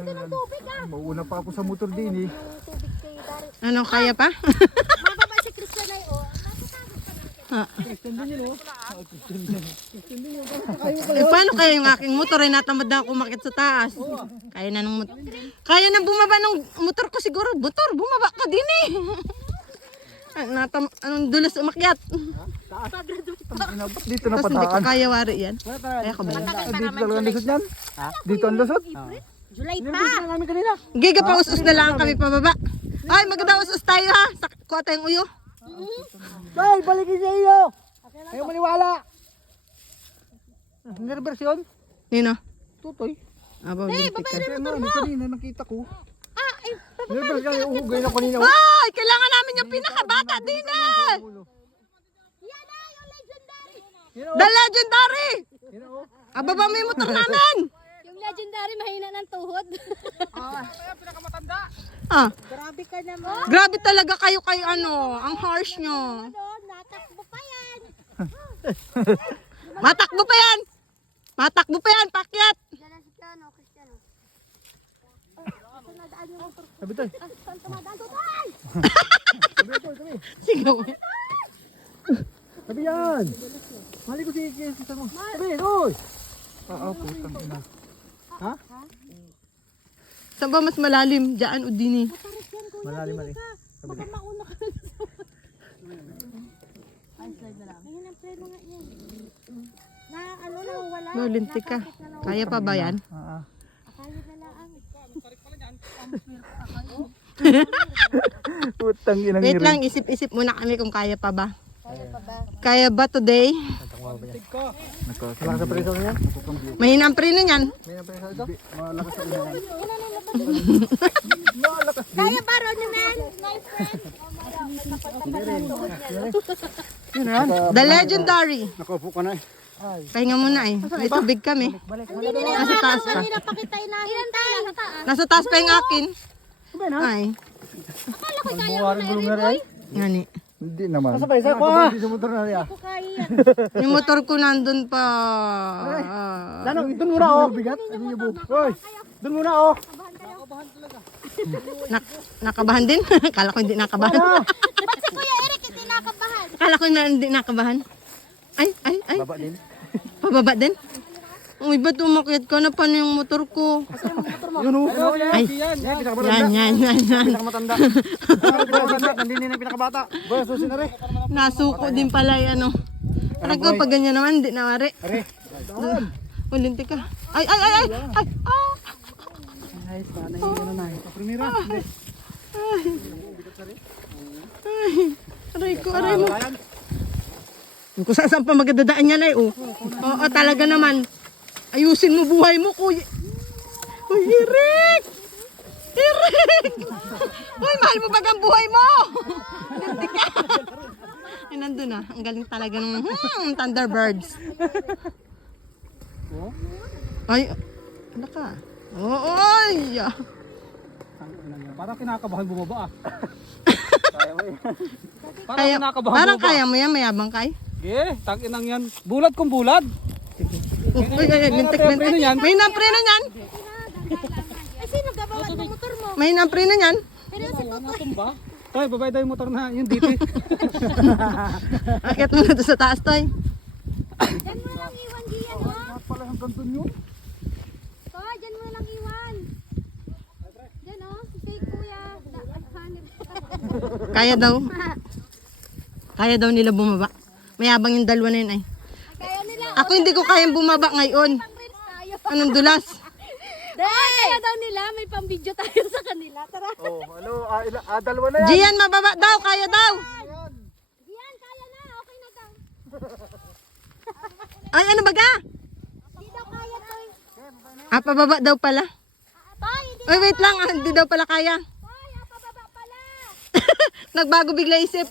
Laki ng tubig ah. Mauuna pa ako sa motor din eh. Tubig kay Dari. Ano, kaya pa? Mababa si Christian ay oh. Christian din yun oh. Christian din. Christian din yun. Eh, paano kaya yung aking motor ay natamad na ako umakyat sa taas? Kaya na ng motor. Kaya na bumaba ng motor ko siguro. Motor, bumaba ka din eh. Anong dulas umakyat? Ba't dito na Tapos hindi ko pataan? kaya wari yan. Kaya ko ba yan? Dito talaga ang lusot yan? Dito ang lusot? July pa. namin kanina. Giga pa us na lang kami pababa. Ay, maganda us tayo ha. Kuha tayong uyo. Tay, balikin sa iyo! Ayaw maniwala! Nire-verse yun? Nino? Tutoy. Kanina nakita ko. Ah, ay, Nire-verse ka, uhugay na kanina. Ay, kailangan namin yung pinakabata din eh. yan na yung legendary. The Legendary! Ababa mo yung motor namin! Yung legendary mahina ng tuhod. Ah, Grabe ka naman. grabe talaga kayo ano, ang harsh nyo. Ano, natakbo pa yan. Matakbo pa yan! Matakbo pa yan, pakyat! Diyan na si Cristiano, Cristiano. Saan nadaan yung motor? Sabi tayo. Saan tumadaan to tayo? Sigaw. Sabi yan! Mali ko si Sisa mo. Sabi yan, oy! Putang ina. Ha? Saan ba mas malalim? Diyan o dini? Malalim mali. Baka mauna ka na sa ayun ang preno nga yan. Na ano na wala. No, lintik ka. Kaya pa ba yan? Akala na lang. Putang ina. Wait lang, isip-isip muna kami kung kaya pa ba. Kaya pa ba? Kaya ba today? Malakas sa preso niyan? Mahina ang preno niyan. May na preso ito? Malakas sa ina. Kaya ba ron naman? My friend. The Legendary. Nakaupo ka na eh. Pahinga muna eh. May tubig kami. Nasa taas pa. Kanina pakita na. Ilan tayo? Sa taas. Nasa taas pa yung akin. Ay, Akala ko kaya mo na rin. ngani. Hindi naman. Nasa preso ko ha? Hindi sa motor na niya. Ako kaya yan. Yung motor ko nandun pa. Doon muna oh. Bigat? Ano yung bug? Hoy! Doon muna oh. Nakabahan din? Kala ko hindi nakabahan. Ba't si Kuya Eric hindi nakabahan? Kala ko na hindi nakabahan. Ay. Baba din. Pababa din? Uy, ba't umakyat ka na? Paano yung motor ko? Yun oh. Ay, yan. Pinakamatanda. Pinakamatanda. Nandini na yung pinakabata. Boy, susi na rin. Nasuko din pala yung ano. Parang ko, pag ganyan naman, hindi nawari. Are. Ulinti ka. Ay. Ay, sana yung ano na. Primera. Aray mo. Kung saan pa magdadaan yan ay, oh. Oo, talaga naman. Ayusin mo buhay mo, kuya. Uy, Eric! Uy, mahal mo bagang buhay mo! Hindi ka. Ay, nandun na. Ang galing talaga ng Thunderbirds. Ay, ano ka? Oo, ay! Parang kinakabahan bumaba ah. Kaya, parang kaya mo yan, mayabang kay. Tag-inang yan. Bulat kung bulat. Uy, bintik. May napreno niyan. Ay, sino gabawan ng motor mo? May napreno niyan. Pero si Totoy. Tay, babay tayo yung motor na. Yung dito. Akit mo na doon sa taas, Toy. Diyan mo lang iwan diyan, ha? Pala hanggang dun yun. Toy, diyan mo lang iwan. Diyan, oh. Si Kuya. Kaya daw. Kaya daw nila bumaba. Mayabang yung dalawa na yun ay. Kaya nila. Ako hindi ko kayang bumaba ngayon. Pang-reels tayo. Anong dulas? Kaya daw nila, may pang-video tayo sa kanila. Tara. Oh, ano? Dalawa na yan. Gian, mababa daw. Kaya daw. Yan, kaya na. Okay na daw. Ay, ano baga? Hindi daw kaya, Toy. Pababa daw pala. Toy, hindi. Uy, wait lang. Hindi daw pala kaya. Toy, pababa pala. Nagbago bigla isip.